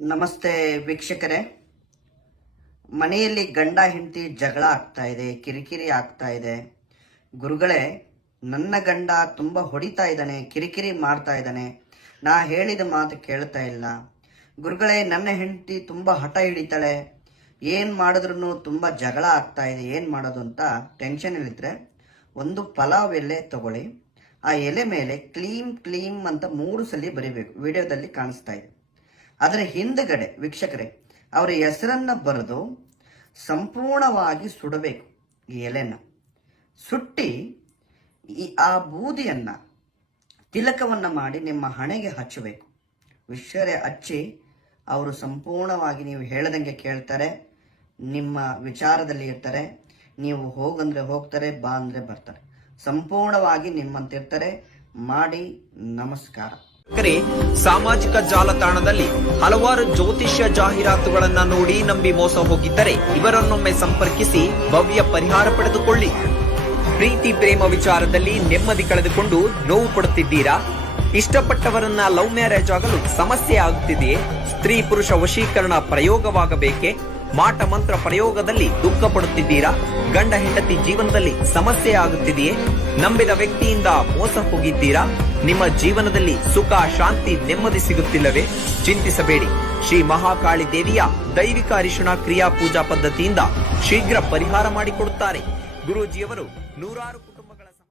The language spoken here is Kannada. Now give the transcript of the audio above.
ನಮಸ್ತೆ ವೀಕ್ಷಕರೇ. ಮನೆಯಲ್ಲಿ ಗಂಡ ಹೆಂಡತಿ ಜಗಳ ಆಗ್ತಾ ಇದೆ, ಕಿರಿಕಿರಿ ಆಗ್ತಾ ಇದೆ. ಗುರುಗಳೇ, ನನ್ನ ಗಂಡ ತುಂಬ ಹೊಡಿತಾ ಇದ್ದಾನೆ, ಕಿರಿಕಿರಿ ಮಾಡ್ತಾ ಇದ್ದಾನೆ. ನಾ ಹೇಳಿದ ಮಾತು ಕೇಳ್ತಾ ಇಲ್ಲ. ಗುರುಗಳೇ, ನನ್ನ ಹೆಂಡತಿ ತುಂಬ ಹಠ ಹಿಡಿತಾಳೆ. ಏನು ಮಾಡಿದ್ರು ತುಂಬ ಜಗಳ ಆಗ್ತಾ ಇದೆ. ಏನು ಮಾಡೋದು ಅಂತ ಟೆನ್ಷನ್ ಇಲ್ಲಿದ್ರೆ ಒಂದು ಪಲಾವ್ ಎಲೆ ತಗೊಳ್ಳಿ. ಆ ಎಲೆ ಮೇಲೆ ಕ್ಲೀಮ್ ಕ್ಲೀಮ್ ಅಂತ ಮೂರು ಸಲ ಬರಿಬೇಕು. ವಿಡಿಯೋದಲ್ಲಿ ಕಾಣಿಸ್ತಾ ಇದೆ. ಅದರ ಹಿಂದಗಡೆ ವೀಕ್ಷಕರೇ, ಅವರ ಹೆಸರನ್ನ ಬರೆದು ಸಂಪೂರ್ಣವಾಗಿ ಸುಡಬೇಕು ಈ ಎಲೆನ ಸುಟ್ಟಿ ಈ ಆ ಬೂದಿಯನ್ನ ತಿಲಕವನ್ನ ಮಾಡಿ ನಿಮ್ಮ ಹಣೆಗೆ ಹಚ್ಚಬೇಕು. ವಿಷರೇ ಹಚ್ಚಿ ಅವರು ಸಂಪೂರ್ಣವಾಗಿ ನೀವು ಹೇಳದಂಗೆ ಕೇಳ್ತಾರೆ, ನಿಮ್ಮ ವಿಚಾರದಲ್ಲಿ ಇರ್ತಾರೆ, ನೀವು ಹೋಗಂದ್ರೆ ಹೋಗ್ತಾರೆ, ಬಾ ಅಂದ್ರೆ ಬರ್ತಾರೆ. ಸಂಪೂರ್ಣವಾಗಿ ನಿಮ್ಮಂತಿರ್ತಾರೆ. ಮಾಡಿ ನಮಸ್ಕಾರ. ಕರೆ ಸಾಮಾಜಿಕ ಜಾಲತಾಣದಲ್ಲಿ ಹಲವಾರು ಜ್ಯೋತಿಷ್ಯ ಜಾಹೀರಾತುಗಳನ್ನ ನೋಡಿ ನಂಬಿ ಮೋಸ ಹೋಗಿದ್ದರೆ ಇವರನ್ನೊಮ್ಮೆ ಸಂಪರ್ಕಿಸಿ ಭವ್ಯ ಪರಿಹಾರ ಪಡೆದುಕೊಳ್ಳಿ. ಪ್ರೀತಿ ಪ್ರೇಮ ವಿಚಾರದಲ್ಲಿ ನೆಮ್ಮದಿ ಕಳೆದುಕೊಂಡು ನೋವು ಪಡುತ್ತಿದ್ದೀರಾ ಇಷ್ಟಪಟ್ಟವರನ್ನ ಲವ್ ಮ್ಯಾರೇಜ್ ಆಗಲು ಸಮಸ್ಯೆ ಆಗುತ್ತಿದೆಯೇ ಸ್ತ್ರೀ ಪುರುಷ ವಶೀಕರಣ ಪ್ರಯೋಗವಾಗಬೇಕೆ? ಮಾಟ ಮಂತ್ರ ಪ್ರಯೋಗದಲ್ಲಿ ದುಃಖ ಪಡುತ್ತಿದ್ದೀರಾ ಗಂಡ ಹೆಂಡತಿ ಜೀವನದಲ್ಲಿ ಸಮಸ್ಯೆ ಆಗುತ್ತಿದೆಯೇ? ನಂಬಿದ ವ್ಯಕ್ತಿಯಿಂದ ಮೋಸ ಹೋಗಿದ್ದೀರಾ? ನಿಮ್ಮ ಜೀವನದಲ್ಲಿ ಸುಖ, ಶಾಂತಿ ನೆಮ್ಮದಿ ಸಿಗುತ್ತಿಲ್ಲವೇ? ಚಿಂತಿಸಬೇಡಿ. ಶ್ರೀ ಮಹಾಕಾಳಿ ದೇವಿಯ ದೈವಿಕ ಅರಿಶಿಣ ಕ್ರಿಯಾ ಪೂಜಾ ಪದ್ಧತಿಯಿಂದ ಶೀಘ್ರ ಪರಿಹಾರ ಮಾಡಿಕೊಡುತ್ತಾರೆ. ಗುರೂಜಿಯವರು ನೂರಾರು